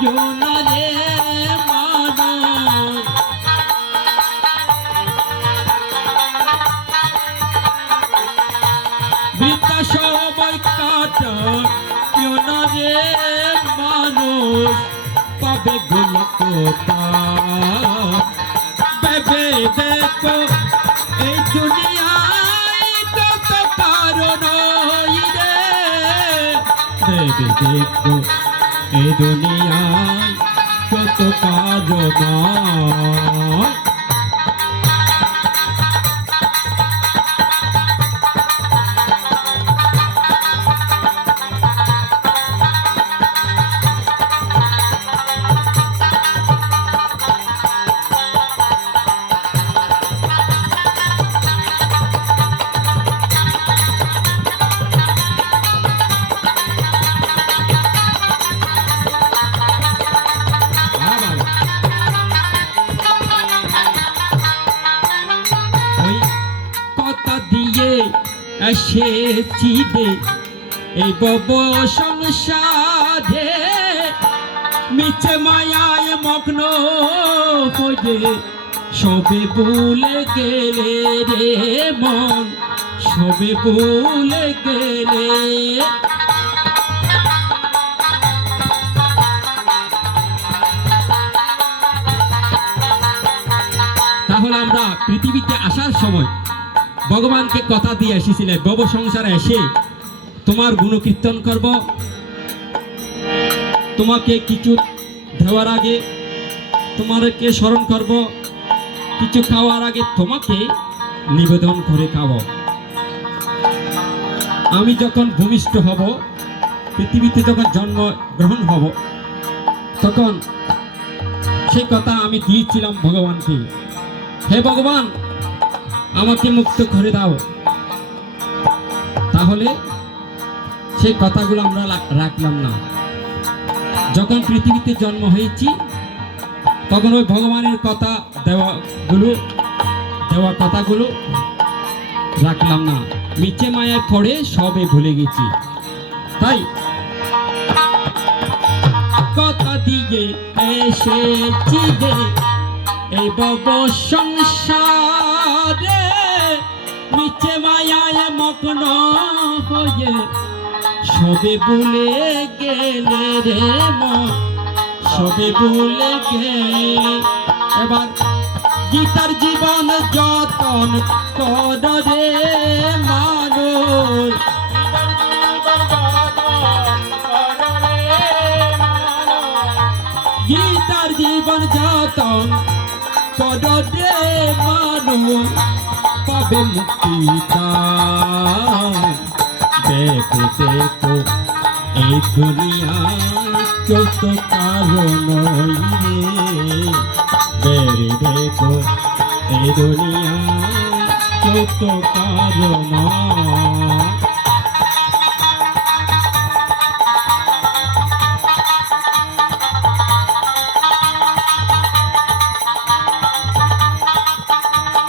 জোনারে মানুষ বৃথা সময় কাটা জোনারে মানুষ পাবে গুলো কোথায় ভেবে দেখো এই দুনিয়ায় কত কারণ রে ভেবে দেখো এই দুনিয়ায় কত কারণ এসেছি রে এই বব সংসারে মিছে মায়ায় মগ্ন হয়ে সবে ভুলে গেলে রে মন সবে ভুলে গেলে তাহলে আমরা পৃথিবীতে আসার সময় ভগবানকে কথা দিয়ে এসেছিলেন ভব সংসারে এসে তোমার গুণকীর্তন করব তোমাকে কিছু দেওয়ার আগে তোমাকে স্মরণ করব কিছু খাওয়ার আগে তোমাকে নিবেদন করে খাবো আমি যখন ভূমিষ্ঠ হব পৃথিবীতে যখন জন্ম গ্রহণ হব তখন সেই কথা আমি দিয়েছিলাম ভগবানকে হে ভগবান আমাকে মুক্ত করে দাও তাহলে সেই কথাগুলো আমরা রাখলাম না যখন পৃথিবীতে জন্ম হয়েছি তখন ওই ভগবানের কথা দেওয়া কথাগুলো রাখলাম না মিছে মায়ায় পড়ে সবে ভুলে গেছি তাই কথা দিয়ে এসেছি রে এই বব সংসারে মিছে মায়ায় মগ্ন হয়ে সবে ভুলে গেলে রে মন সবে ভুলে গেলে এবার গীতার জীবন যতন কর রে মানুষ গীতার জীবন যতন কর রে মানুষ পাবে মুক্তি দেখো দেখো এই দুনিয়ায় কত কারণ রে দেখো এই দুনিয়ায় কত কারণ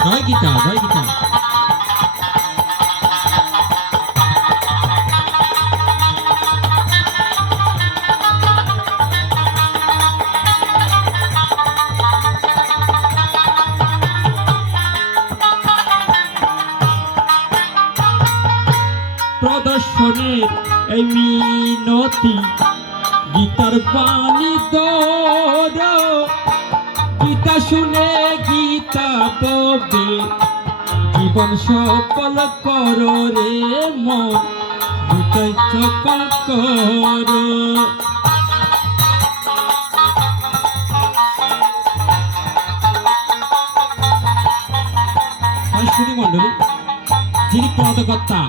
জয় গীতা জয় গীতা প্রদর্শনের এই মিনতি গীতার বাণী দর গীতা শুনে গীতা পড়বে জীবন সফল কর রে মন গীতায় সফল কর শুনি মন্ডলী যিনি পদকর্তা